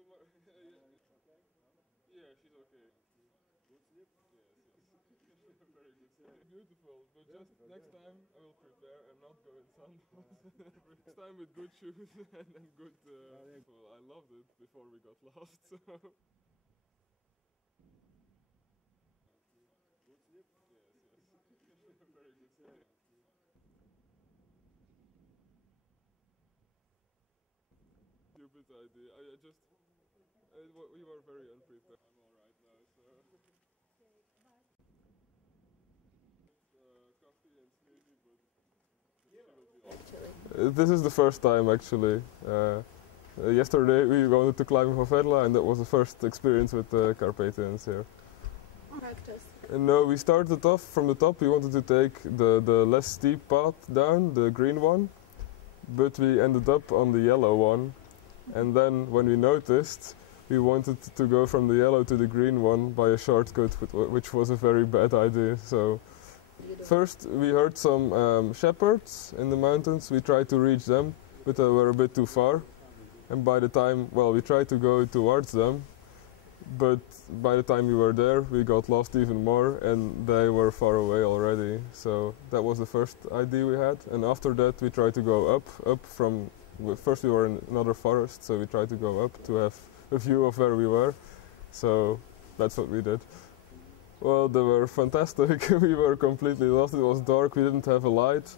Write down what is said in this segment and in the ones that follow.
to my. yeah, she's okay. Good sleep? Yes, yes. Very good sleep. Beautiful, but just next time I will prepare and not go in sandals. next time with good shoes and, and good. Uh, well, I loved it before we got lost. So. Good sleep? Yes, yes. Very good sleep. Stupid idea. I, I just. I, wa- we were very unprepared. I'm alright now, so. uh, coffee and sneezy, but she will be Uh, This is the first time actually. Uh, uh, yesterday we wanted to climb Hoverla and that was the first experience with the Carpathians here. Practice. And no, we started off from the top. We wanted to take the, the less steep path down, the green one, but we ended up on the yellow one. And then when we noticed, we wanted to go from the yellow to the green one by a shortcut, which was a very bad idea. So first we heard some um, shepherds in the mountains. We tried to reach them, but they were a bit too far. And by the time, well, we tried to go towards them, but by the time we were there, we got lost even more, and they were far away already. So that was the first idea we had. And after that, we tried to go up, up from. First, we were in another forest, so we tried to go up to have a view of where we were. So that's what we did. Well, they were fantastic. we were completely lost. It was dark. We didn't have a light,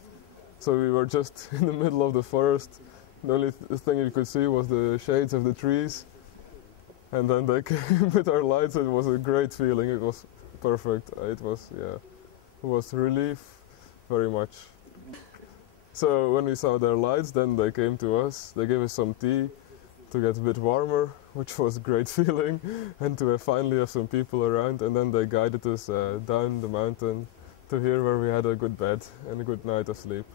so we were just in the middle of the forest. The only th- thing you could see was the shades of the trees. And then they came with our lights. It was a great feeling. It was perfect. It was yeah, it was relief, very much. So when we saw their lights, then they came to us. They gave us some tea to get a bit warmer, which was a great feeling, and to finally have some people around. And then they guided us uh, down the mountain to here where we had a good bed and a good night of sleep.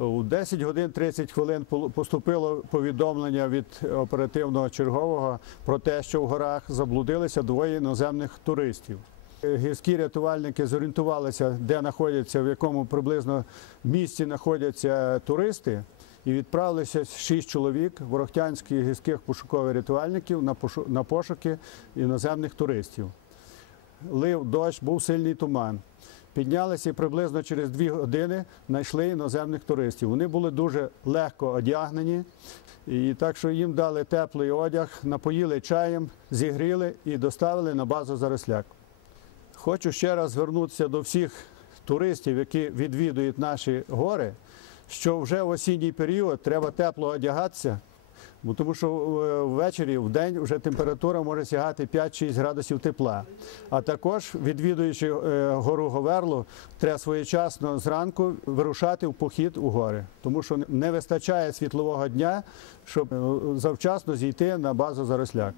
У 10 годин 30 хвилин поступило повідомлення від оперативного чергового про те, що в горах заблудилися двоє іноземних туристів. Гірські рятувальники зорієнтувалися, де знаходяться, в якому приблизно місці знаходяться туристи, і відправилися шість чоловік ворохтянських гірських пошукових рятувальників на пошуки іноземних туристів. Лив дощ, був сильний туман. Піднялися і приблизно через дві години знайшли іноземних туристів. Вони були дуже легко одягнені, і так що їм дали теплий одяг, напоїли чаєм, зігріли і доставили на базу Заросляк. Хочу ще раз звернутися до всіх туристів, які відвідують наші гори, що вже в осінній період треба тепло одягатися, бо тому що е, ввечері, в день вже температура може сягати 5-6 градусів тепла. А також, відвідуючи е, гору Говерлу, треба своєчасно зранку вирушати в похід у гори, тому що не вистачає світлового дня, щоб е, завчасно зійти на базу Заросляк.